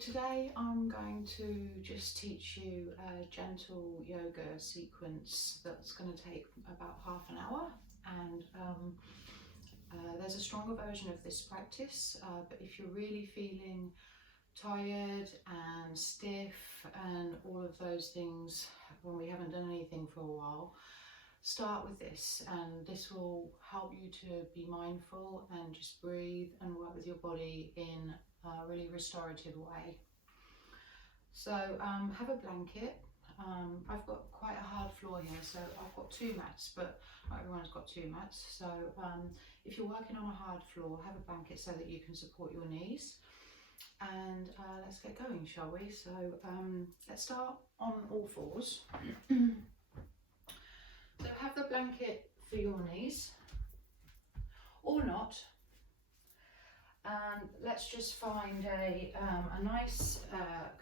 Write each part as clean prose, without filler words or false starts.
today I'm going to just teach you a gentle yoga sequence that's going to take about half an hour, and there's a stronger version of this practice, but if you're really feeling tired and stiff and all of those things when we haven't done anything for a while, start with this, and this will help you to be mindful and just breathe and work with your body in a really restorative way. So have a blanket. I've got quite a hard floor here, so I've got two mats, but not everyone's got two mats. So if you're working on a hard floor, have a blanket so that you can support your knees. And let's get going, shall we? So let's start on all fours. So have the blanket for your knees, or not, and let's just find a nice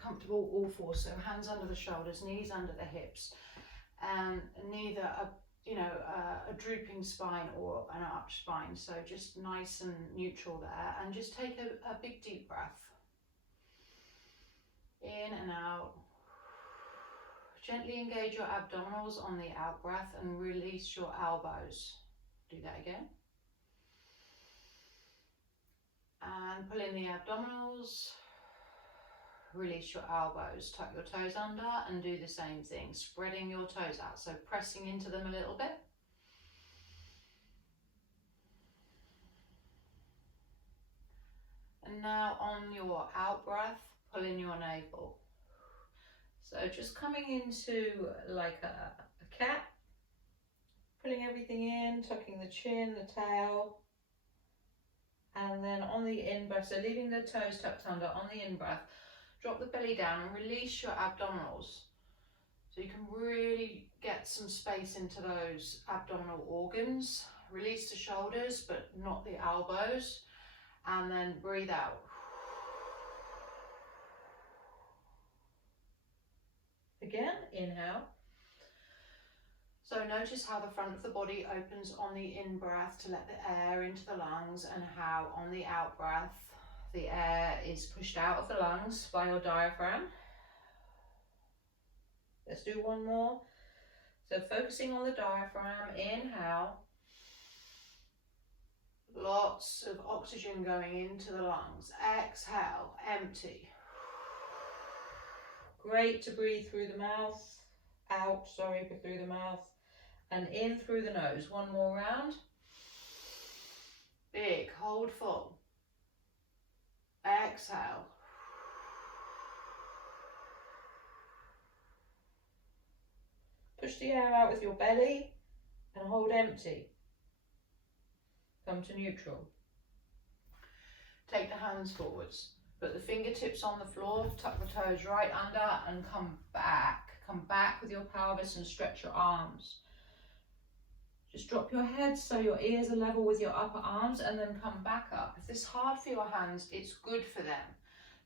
comfortable all fours, so hands under the shoulders, knees under the hips, and neither a drooping spine or an arched spine, so just nice and neutral there. And just take a big deep breath in and out. Gently engage your abdominals on the out breath and release your elbows. Do that again. And pull in the abdominals, release your elbows, tuck your toes under and do the same thing, spreading your toes out, so pressing into them a little bit. And now on your out breath, pull in your navel. So just coming into like a cat, pulling everything in, tucking the chin, the tail, and then on the in-breath, so leaving the toes tucked under, on the in-breath, drop the belly down and release your abdominals. So you can really get some space into those abdominal organs. Release the shoulders, but not the elbows, and then breathe out. Again, inhale. So notice how the front of the body opens on the in-breath to let the air into the lungs, and how on the out-breath the air is pushed out of the lungs by your diaphragm. Let's do one more. So focusing on the diaphragm, inhale. Lots of oxygen going into the lungs. Exhale, empty. Great to breathe through the mouth. Out, sorry, but through the mouth. And in through the nose. One more round. Big, hold full. Exhale. Push the air out with your belly and hold empty. Come to neutral. Take the hands forwards. Put the fingertips on the floor, tuck the toes right under and come back. Come back with your pelvis and stretch your arms. Just drop your head so your ears are level with your upper arms, and then come back up. If this is hard for your hands, it's good for them.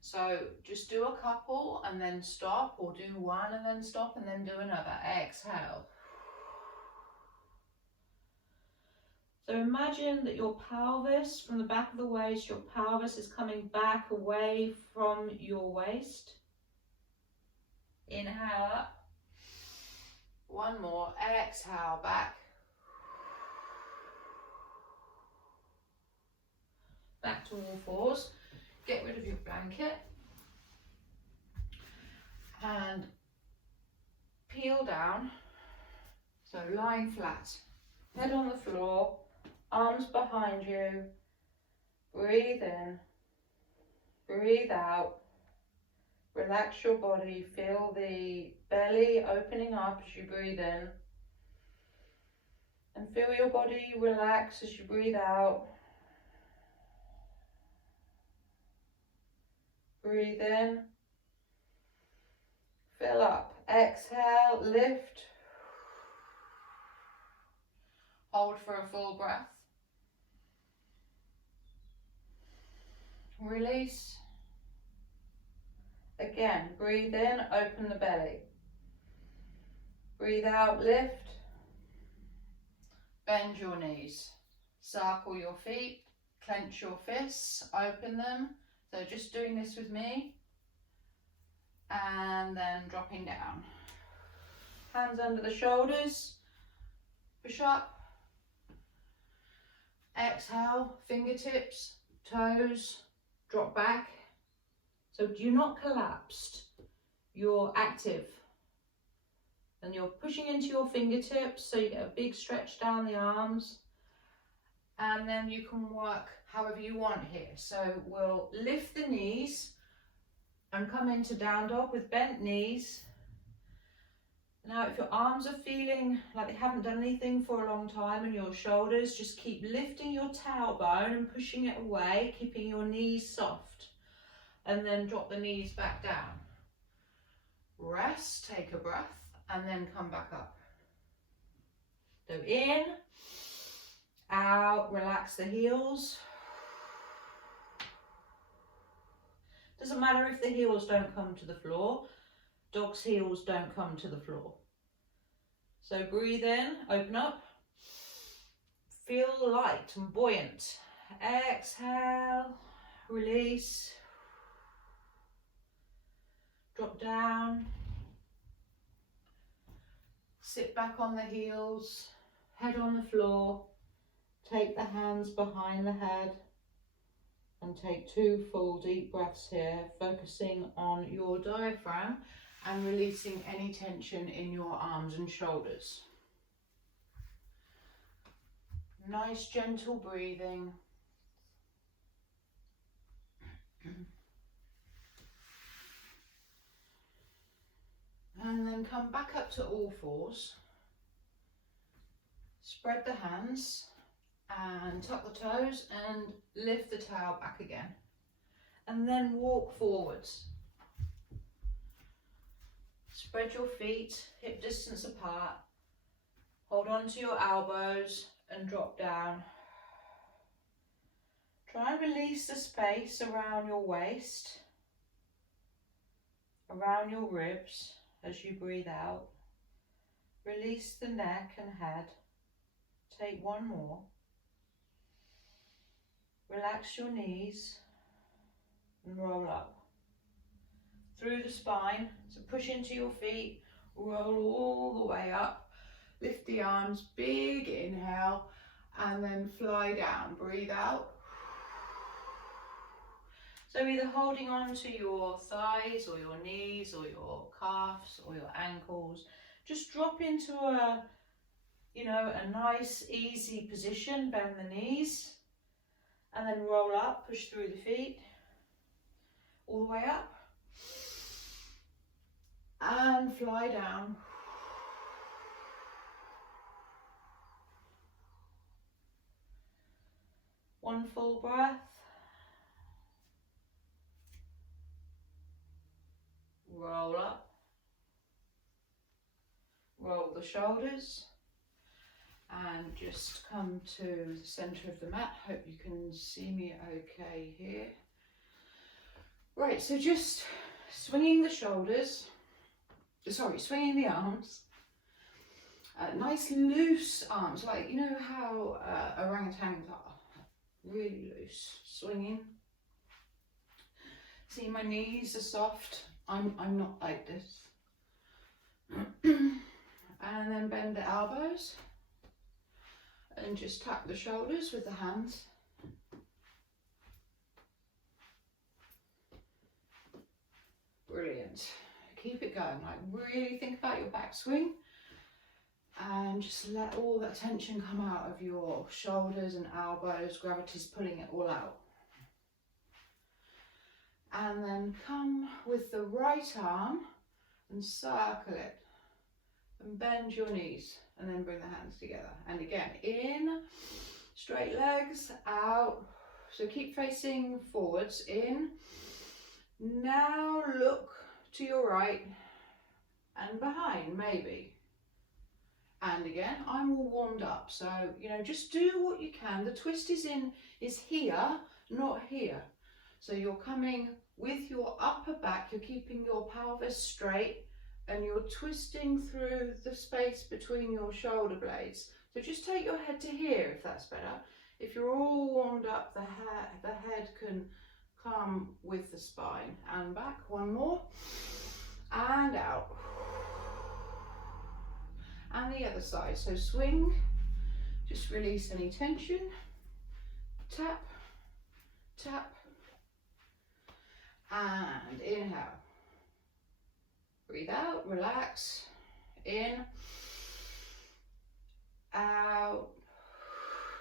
So just do a couple and then stop, or do one and then stop and then do another. Exhale. So imagine that your pelvis, from the back of the waist, your pelvis is coming back away from your waist. Inhale up. One more. Exhale back. Back to all fours. Get rid of your blanket. And peel down. So lying flat. Head on the floor. Arms behind you. Breathe in. Breathe out. Relax your body. Feel the belly opening up as you breathe in. And feel your body relax as you breathe out. Breathe in. Fill up. Exhale. Lift. Hold for a full breath. Release. Again, breathe in, open the belly. Breathe out, lift. Bend your knees. Circle your feet. Clench your fists. Open them. So just doing this with me. and then dropping down. Hands under the shoulders, push up. Exhale, fingertips, toes, drop back. So you're not collapsed, you're active. And you're pushing into your fingertips, so you get a big stretch down the arms. And then you can work however you want here. So we'll lift the knees and come into down dog with bent knees. Now, if your arms are feeling like they haven't done anything for a long time and your shoulders, just keep lifting your tailbone and pushing it away, keeping your knees soft. And then drop the knees back down. Rest, take a breath, and then come back up. So in, out, relax the heels. Doesn't matter if the heels don't come to the floor. Dog's heels don't come to the floor. So breathe in, open up. Feel light and buoyant. Exhale, release. Drop down. Sit back on the heels, head on the floor. Take the hands behind the head and take 2 full deep breaths here, focusing on your diaphragm and releasing any tension in your arms and shoulders. Nice gentle breathing. And then come back up to all fours. Spread the hands and tuck the toes and lift the tail back again. And then walk forwards. Spread your feet hip distance apart. Hold on to your elbows and drop down. Try and release the space around your waist, around your ribs as you breathe out. Release the neck and head. Take one more. Relax your knees and roll up. Through the spine, so push into your feet, roll all the way up. Lift the arms, big inhale, and then fly down. Breathe out. So either holding on to your thighs or your knees or your calves or your ankles, just drop into a nice easy position. Bend the knees and then roll up, push through the feet all the way up and fly down. One full breath. Roll up. Roll the shoulders. And just come to the center of the mat. Hope you can see me okay here. Right, so just swinging the shoulders, swinging the arms. Nice loose arms, like you know how orangutans are, really loose, swinging. See, my knees are soft. I'm not like this. And then bend the elbows and just tap the shoulders with the hands. Brilliant. Keep it going. Like really think about your backswing and just let all that tension come out of your shoulders and elbows. Gravity's pulling it all out. And then come with the right arm and circle it and bend your knees and then bring the hands together. And again, in, straight legs, out. So keep facing forwards, in. Now look to your right and behind, maybe. And again, I'm all warmed up. So, just do what you can. The twist is here, not here. So you're coming with your upper back, you're keeping your pelvis straight and you're twisting through the space between your shoulder blades. So just take your head to here if that's better. If you're all warmed up, the head can come with the spine. And back, one more. and out. And the other side, so swing, just release any tension, tap, tap, and inhale. Breathe out, relax, in, out,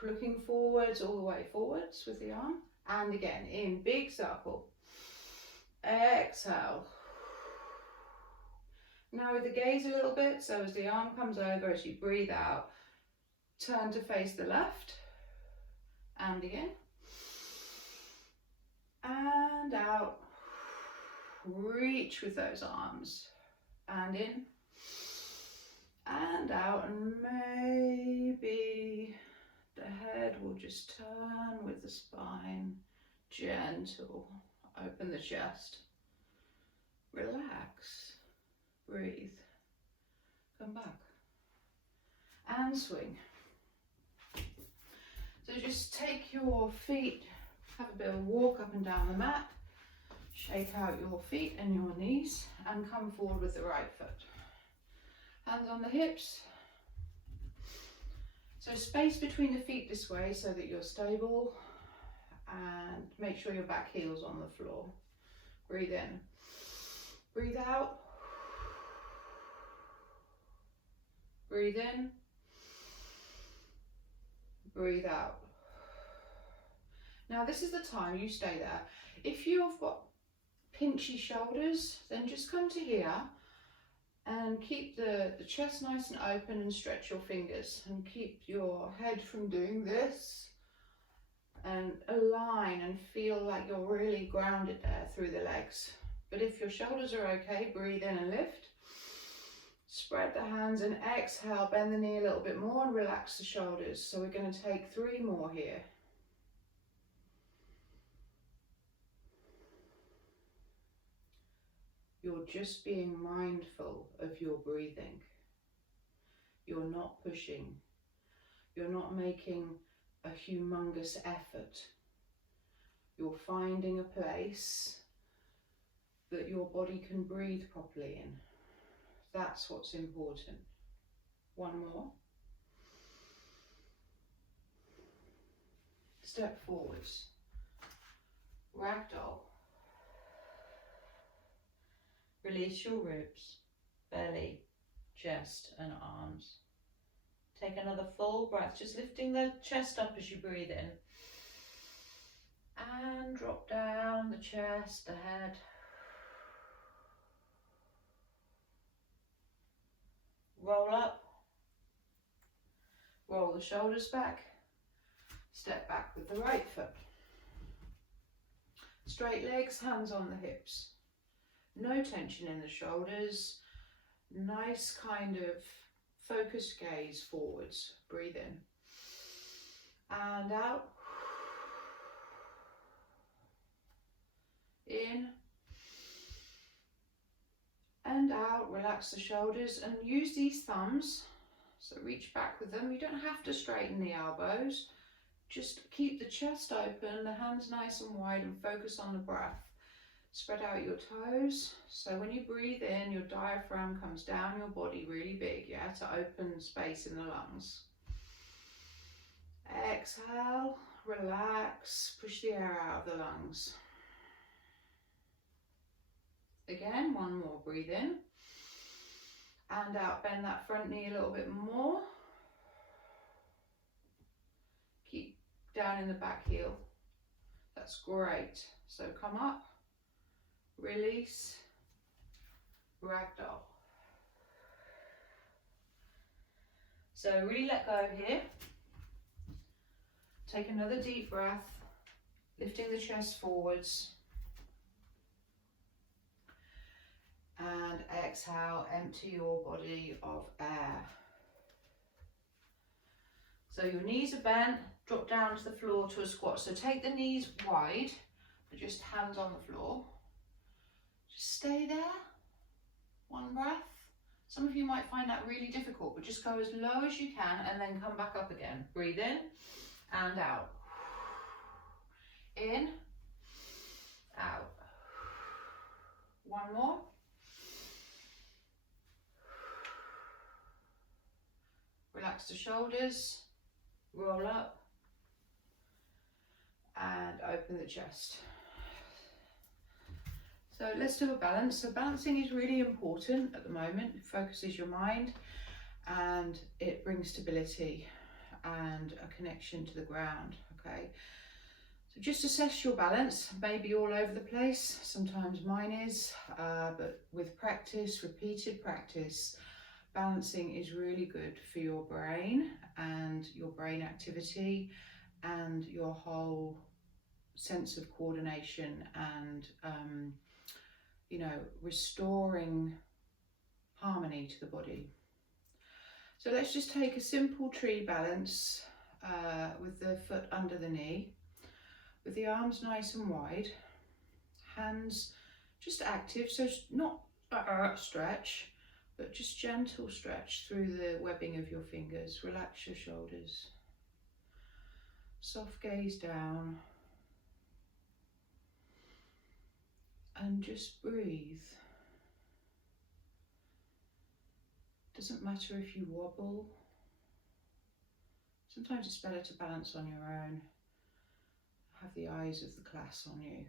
looking forwards, all the way forwards with the arm, and again, in, big circle, exhale. Now with the gaze a little bit, so as the arm comes over, as you breathe out, turn to face the left, and again, and out, reach with those arms, and in, and out, and maybe the head will just turn with the spine, gentle, open the chest, relax, breathe, come back, and swing. So just take your feet, have a bit of a walk up and down the mat, shake out your feet and your knees, and come forward with the right foot. Hands on the hips. So space between the feet this way so that you're stable, and make sure your back heel's on the floor. Breathe in. Breathe out. Breathe in. Breathe out. Now this is the time you stay there. If you've got pinchy shoulders, then just come to here and keep the chest nice and open, and stretch your fingers and keep your head from doing this, and align and feel like you're really grounded there through the legs. But if your shoulders are okay, breathe in and lift. Spread the hands and exhale, bend the knee a little bit more and relax the shoulders. So we're going to take 3 more here. You're just being mindful of your breathing. You're not pushing. You're not making a humongous effort. You're finding a place that your body can breathe properly in. That's what's important. 1 more. Step forwards. Ragdoll. Release your ribs, belly, chest and arms. Take another full breath, just lifting the chest up as you breathe in. And drop down the chest, the head. Roll up. Roll the shoulders back. Step back with the right foot. Straight legs, hands on the hips. No tension in the shoulders. Nice kind of focused gaze forwards. Breathe in. And out. In. And out. Relax the shoulders and use these thumbs. So reach back with them. You don't have to straighten the elbows. Just keep the chest open, the hands nice and wide, and focus on the breath. Spread out your toes. So when you breathe in, your diaphragm comes down your body really big, yeah, to open space in the lungs. Exhale, relax, push the air out of the lungs. Again, 1 more, breathe in. And out, bend that front knee a little bit more. Keep down in the back heel. That's great. So come up. Release, ragdoll. So really let go here. Take another deep breath, lifting the chest forwards. And exhale, empty your body of air. So your knees are bent, drop down to the floor to a squat. So take the knees wide, but just hands on the floor. Just stay there, 1 breath. Some of you might find that really difficult, but just go as low as you can and then come back up again. Breathe in and out. In, out. 1 more. relax the shoulders, roll up, and open the chest. So let's do a balance. So balancing is really important at the moment. It focuses your mind and it brings stability and a connection to the ground, okay? So just assess your balance, maybe all over the place. Sometimes mine is, but with practice, repeated practice, balancing is really good for your brain and your brain activity and your whole sense of coordination and you know, restoring harmony to the body. So let's just take a simple tree balance with the foot under the knee, with the arms nice and wide, hands just active, so not stretch, but just gentle stretch through the webbing of your fingers. Relax your shoulders. Soft gaze down. And just breathe. Doesn't matter if you wobble. Sometimes it's better to balance on your own. Have the eyes of the class on you.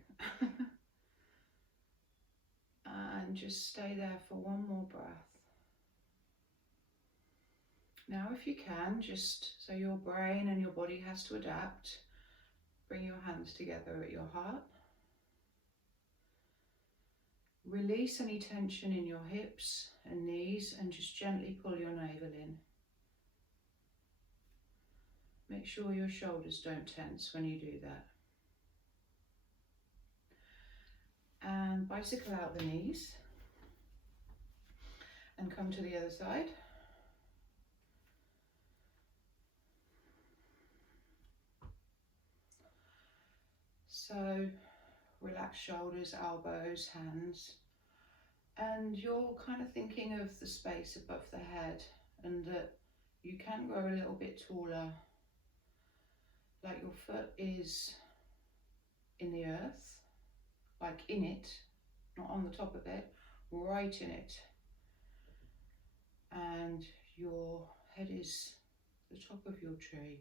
And just stay there for one more breath. Now if you can, just so your brain and your body has to adapt, bring your hands together at your heart. Release any tension in your hips and knees and just gently pull your navel in. Make sure your shoulders don't tense when you do that. And bicycle out the knees and come to the other side. So relax shoulders, elbows, hands, and you're kind of thinking of the space above the head and that you can grow a little bit taller, like your foot is in the earth, like in it, not on the top of it, right in it. And your head is the top of your tree.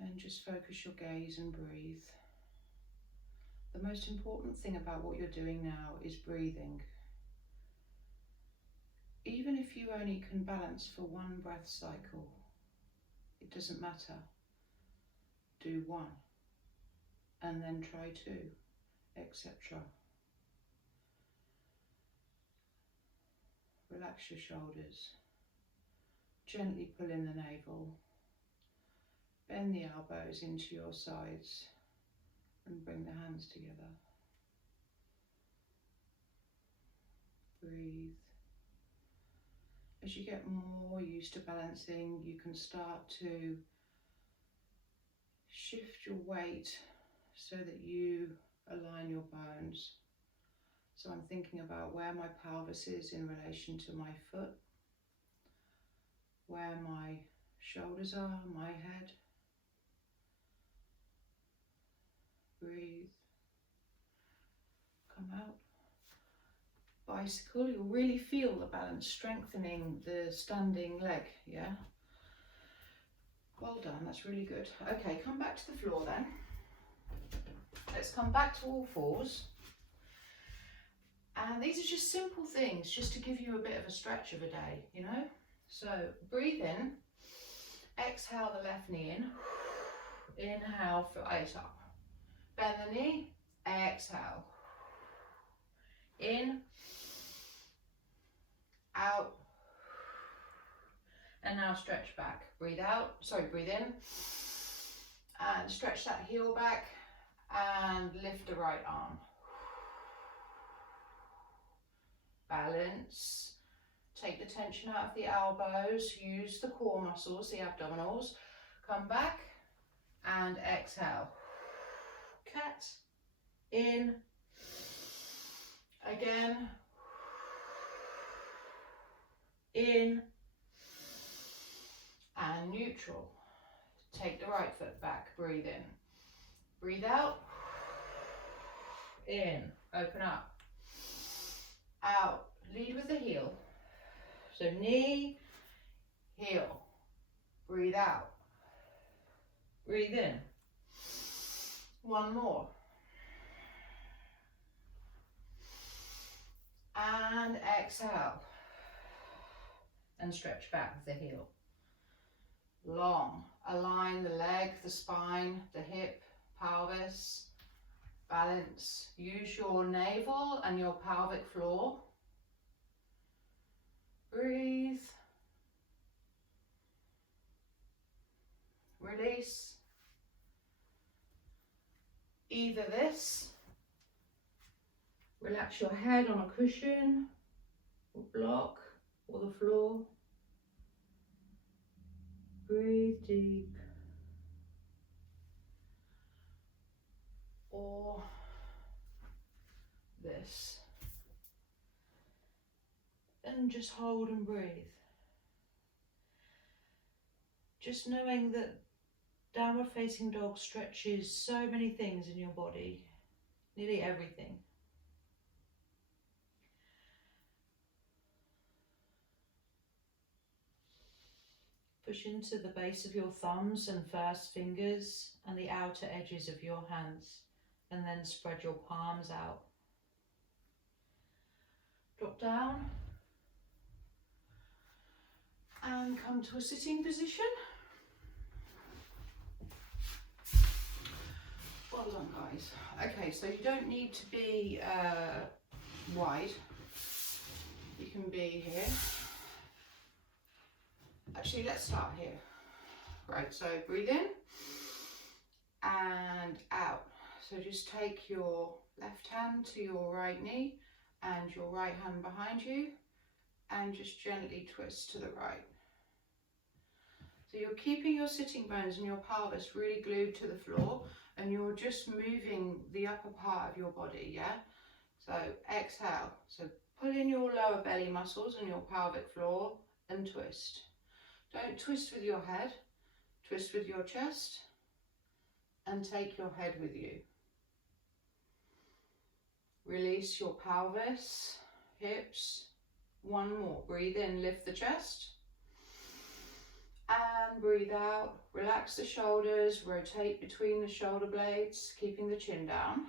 And just focus your gaze and breathe. The most important thing about what you're doing now is breathing. Even if you only can balance for one breath cycle, it doesn't matter. Do one, and then try two, etc. Relax your shoulders. Gently pull in the navel. Bend the elbows into your sides and bring the hands together. Breathe. As you get more used to balancing, you can start to shift your weight so that you align your bones. So I'm thinking about where my pelvis is in relation to my foot, where my shoulders are, my head. Breathe. Come out. Bicycle, you'll really feel the balance strengthening the standing leg, yeah? Well done, that's really good. Okay, come back to the floor then. Let's come back to all fours. And these are just simple things, just to give you a bit of a stretch of a day, you know? So breathe in, exhale the left knee in, inhale, foot eight up. Bend the knee, exhale. In, out, and now stretch back. Breathe out, breathe in, and stretch that heel back, and lift the right arm. Balance. Take the tension out of the elbows, use the core muscles, the abdominals. Come back, and exhale. Cat, in, again, in, and neutral. Take the right foot back, breathe in. Breathe out, in, open up, out, lead with the heel. So knee, heel. Breathe out. Breathe in. One more. And exhale. And stretch back with the heel. Long. Align the leg, the spine, the hip, pelvis. Balance. Use your navel and your pelvic floor. Breathe. Release. Either this. Relax your head on a cushion or block or the floor. Breathe deep. Or this. And just hold and breathe. Just knowing that downward facing dog stretches so many things in your body, nearly everything. Push into the base of your thumbs and first fingers and the outer edges of your hands, and then spread your palms out. Drop down and come to a sitting position. Well done, guys. Okay, so you don't need to be wide. You can be here. Actually, let's start here. Right, so breathe in and out. So just take your left hand to your right knee and your right hand behind you and just gently twist to the right. So you're keeping your sitting bones and your pelvis really glued to the floor, and you're just moving the upper part of your body, yeah? So exhale. So pull in your lower belly muscles and your pelvic floor and twist. Don't twist with your head, twist with your chest and take your head with you. Release your pelvis, hips. One more. Breathe in, lift the chest. And breathe out. Relax the shoulders, rotate between the shoulder blades, keeping the chin down.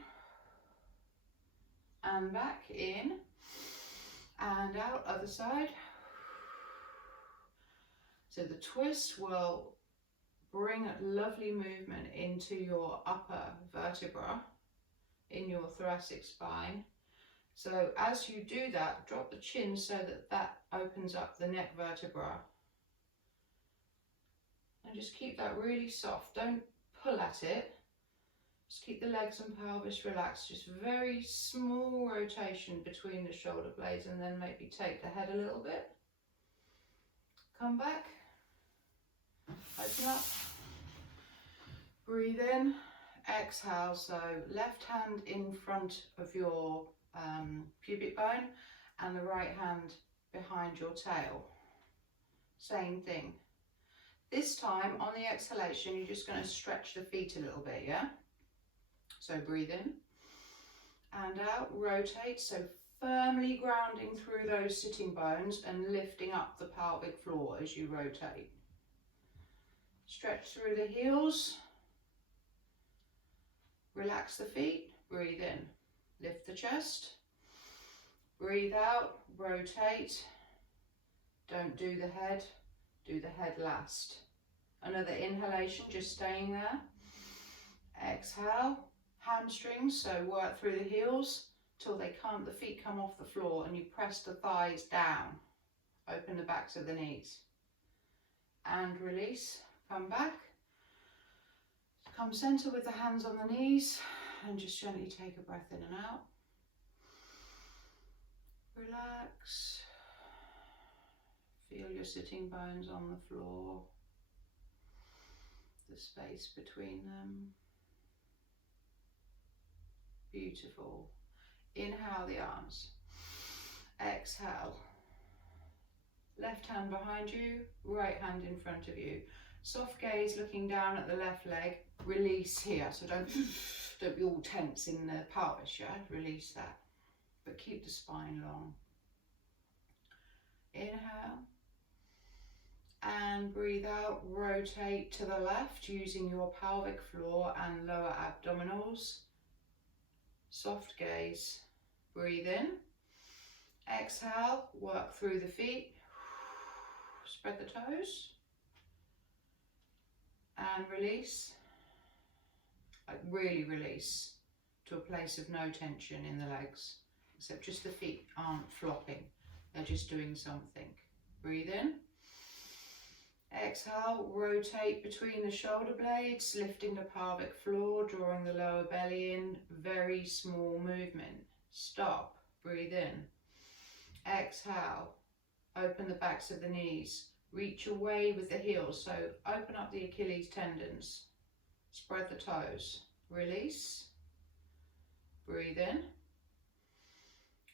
And back in. And out, other side. So the twist will bring lovely movement into your upper vertebra in your thoracic spine. So as you do that, drop the chin so that that opens up the neck vertebra. And just keep that really soft. Don't pull at it. Just keep the legs and pelvis relaxed. Just very small rotation between the shoulder blades, and then maybe take the head a little bit. Come back. Open up. Breathe in. Exhale. So left hand in front of your pubic bone and the right hand behind your tail. Same thing. This time on the exhalation, you're just going to stretch the feet a little bit, yeah? So breathe in and out, rotate, so firmly grounding through those sitting bones and lifting up the pelvic floor as you rotate. Stretch through the heels, relax the feet, breathe in, lift the chest, breathe out, rotate, don't do the head last. Another inhalation, just staying there. Exhale, hamstrings, so work through the heels till the feet come off the floor, and you press the thighs down. Open the backs of the knees. And release, come back. Come center with the hands on the knees and just gently take a breath in and out. Relax. Feel your sitting bones on the floor, the space between them. Beautiful. Inhale the arms. Exhale. Left hand behind you, right hand in front of you. Soft gaze looking down at the left leg. Release here. So don't be all tense in the pelvis, yeah? Release that. But keep the spine long. Inhale. breathe out, rotate to the left using your pelvic floor and lower abdominals. Soft gaze. Breathe in. Exhale, work through the feet. Spread the toes. And release. Like really release to a place of no tension in the legs. Except just the feet aren't flopping. They're just doing something. Breathe in. Exhale, rotate between the shoulder blades, lifting the pelvic floor, drawing the lower belly in. Very small movement. Stop. Breathe in. Exhale. Open the backs of the knees. Reach away with the heels. So open up the Achilles tendons. Spread the toes. Release. Breathe in.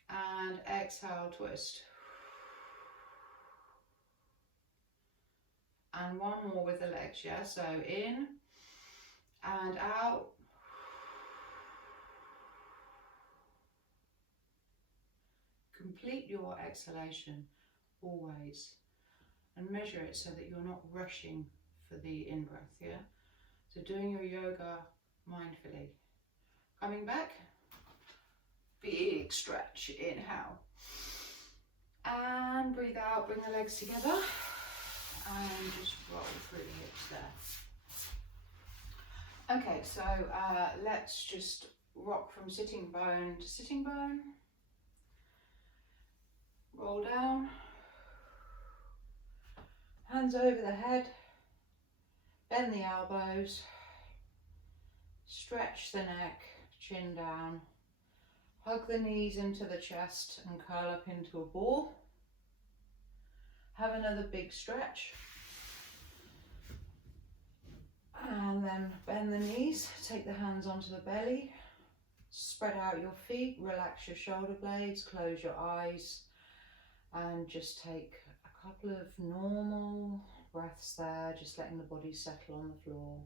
And exhale, twist. And one more with the legs, yeah? So in and out. Complete your exhalation always. And measure it so that you're not rushing for the in-breath, yeah? So doing your yoga mindfully. Coming back. Big stretch, inhale. And breathe out, bring the legs together. And just roll through the hips there. Okay, so let's just rock from sitting bone to sitting bone. Roll down. Hands over the head. Bend the elbows. Stretch the neck, chin down. Hug the knees into the chest and curl up into a ball. Have another big stretch. And then bend the knees, take the hands onto the belly. Spread out your feet, relax your shoulder blades, close your eyes. And just take a couple of normal breaths there, just letting the body settle on the floor.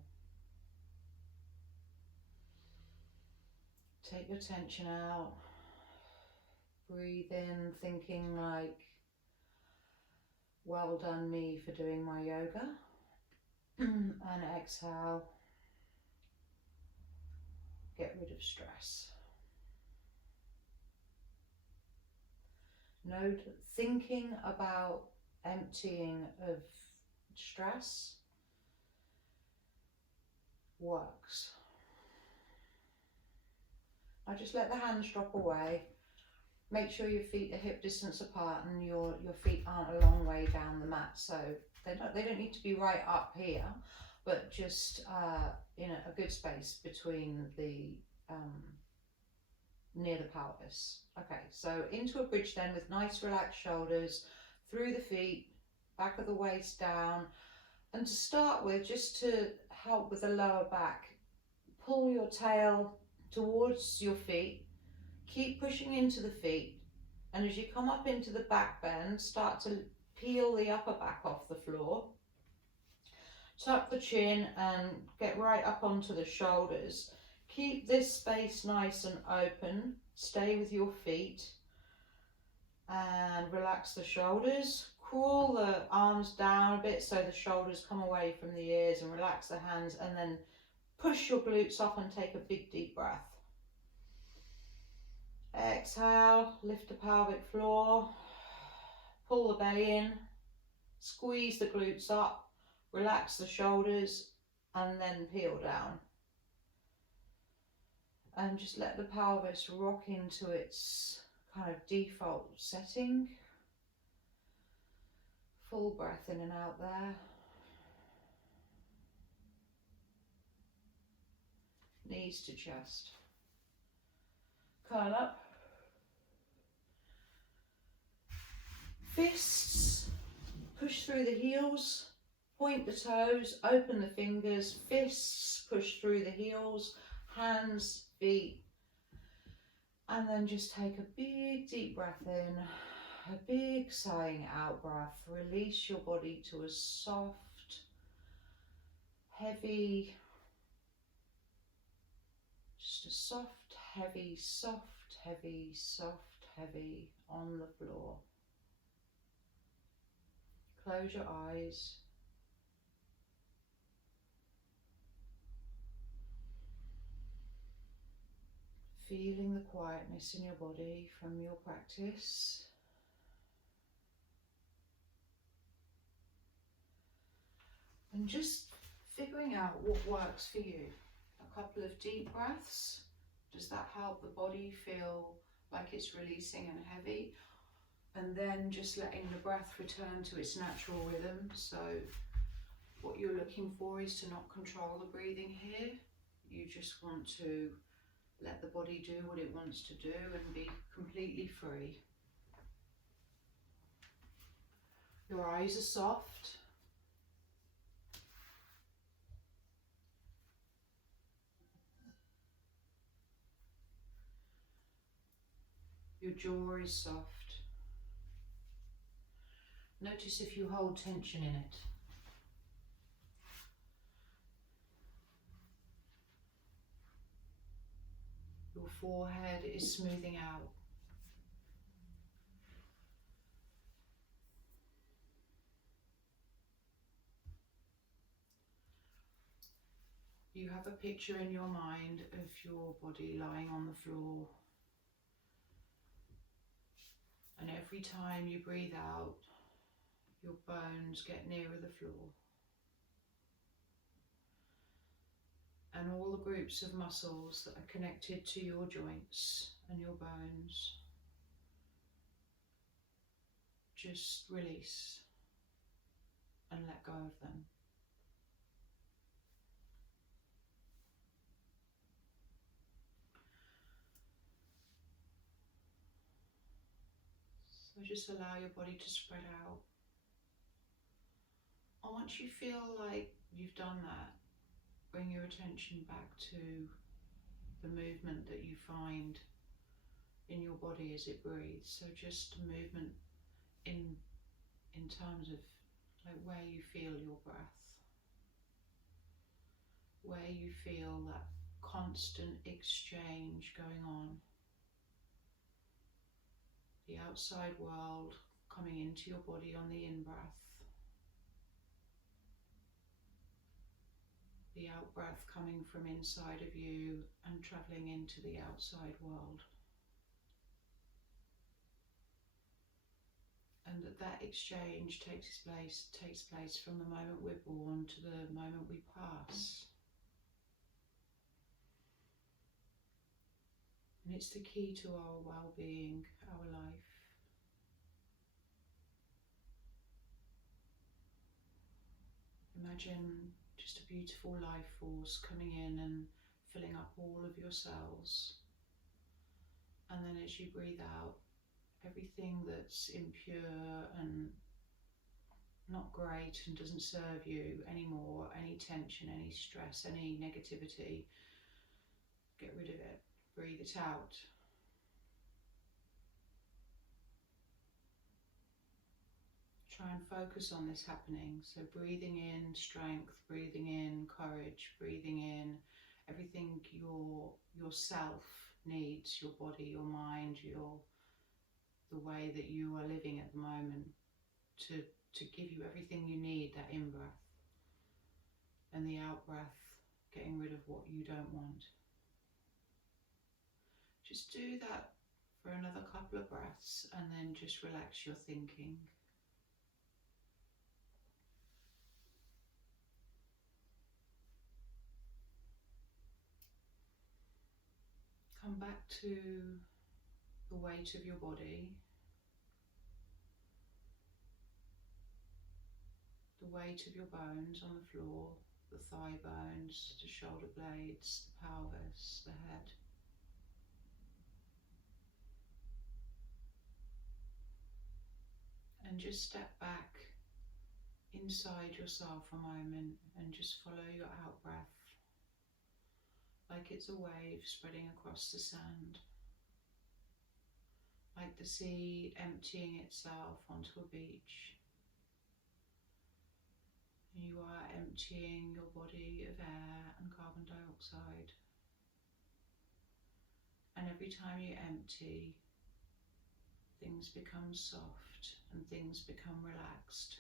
Take your tension out. Breathe in, thinking like, well done me for doing my yoga. And exhale, get rid of stress. Note, thinking about emptying of stress works. Now just let the hands drop away. Make sure your feet are hip distance apart and your feet aren't a long way down the mat. So they don't need to be right up here, but just in a good space between the near the pelvis. Okay, so into a bridge then with nice relaxed shoulders, through the feet, back of the waist down. And to start with, just to help with the lower back, pull your tail towards your feet, keep pushing into the feet, and as you come up into the back bend, start to peel the upper back off the floor. Tuck the chin and get right up onto the shoulders. Keep this space nice and open. Stay with your feet and relax the shoulders. Crawl the arms down a bit so the shoulders come away from the ears, and relax the hands, and then push your glutes up and take a big deep breath. Exhale, lift the pelvic floor, pull the belly in, squeeze the glutes up, relax the shoulders, and then peel down. And just let the pelvis rock into its kind of default setting. Full breath in and out there. Knees to chest. Curl up. Fists, push through the heels, point the toes, open the fingers, fists, push through the heels, hands, feet, and then just take a big deep breath in, a big sighing out breath. Release your body to a soft, heavy, just a soft, heavy, soft, heavy, soft, heavy on the floor. Close your eyes. feeling the quietness in your body from your practice. And just figuring out what works for you. A couple of deep breaths. Does that help the body feel like it's releasing and heavy? And then just letting the breath return to its natural rhythm. So what you're looking for is to not control the breathing here. You just want to let the body do what it wants to do and be completely free. Your eyes are soft. Your jaw is soft. Notice if you hold tension in it. Your forehead is smoothing out. You have a picture in your mind of your body lying on the floor. And every time you breathe out, your bones get nearer the floor. And all the groups of muscles that are connected to your joints and your bones just release and let go of them. So just allow your body to spread out. And once you feel like you've done that, bring your attention back to the movement that you find in your body as it breathes. So just movement in terms of like where you feel your breath, where you feel that constant exchange going on. The outside world coming into your body on the in-breath. The out-breath coming from inside of you and travelling into the outside world. And that exchange takes place from the moment we're born to the moment we pass. And it's the key to our well-being, our life. Imagine just a beautiful life force coming in and filling up all of your cells. And then as you breathe out, everything that's impure and not great and doesn't serve you anymore, any tension, any stress, any negativity, get rid of it, breathe it out. Try and focus on this happening. So breathing in strength, breathing in courage, breathing in everything yourself needs, your body, your mind, the way that you are living at the moment, to give you everything you need, that in-breath. And the out-breath, getting rid of what you don't want. Just do that for another couple of breaths and then just relax your thinking. Come back to the weight of your body, the weight of your bones on the floor, the thigh bones, the shoulder blades, the pelvis, the head. And just step back inside yourself a moment and just follow your out-breath like it's a wave spreading across the sand, like the sea emptying itself onto a beach. You are emptying your body of air and carbon dioxide. And every time you empty, things become soft and things become relaxed.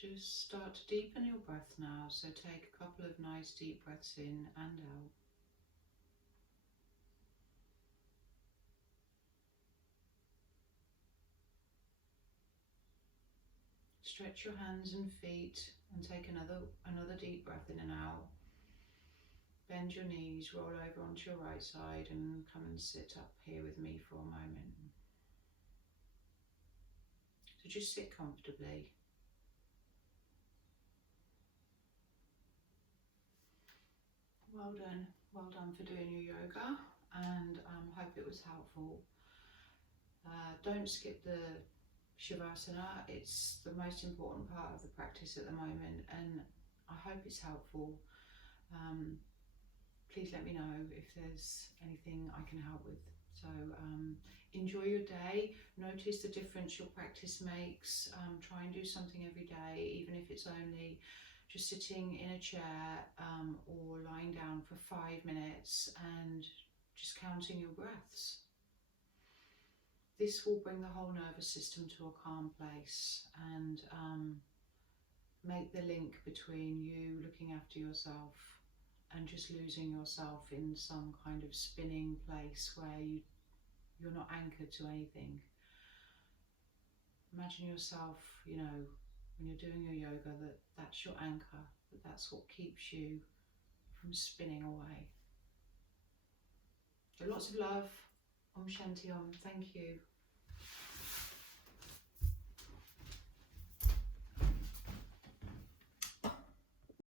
Just start to deepen your breath now, so take a couple of nice deep breaths in and out. Stretch your hands and feet and take another deep breath in and out. Bend your knees, roll over onto your right side and come and sit up here with me for a moment. So just sit comfortably. Well done for doing your yoga, and hope it was helpful. Don't skip the Shavasana, it's the most important part of the practice at the moment, and I hope it's helpful. Please let me know if there's anything I can help with. So enjoy your day, notice the difference your practice makes, try and do something every day, even if it's only just sitting in a chair or lying down for 5 minutes and just counting your breaths. This will bring the whole nervous system to a calm place and make the link between you looking after yourself and just losing yourself in some kind of spinning place where you're not anchored to anything. Imagine yourself, when you're doing your yoga, that's your anchor, that's what keeps you from spinning away. So lots of love. Om Shanti Om. Thank you.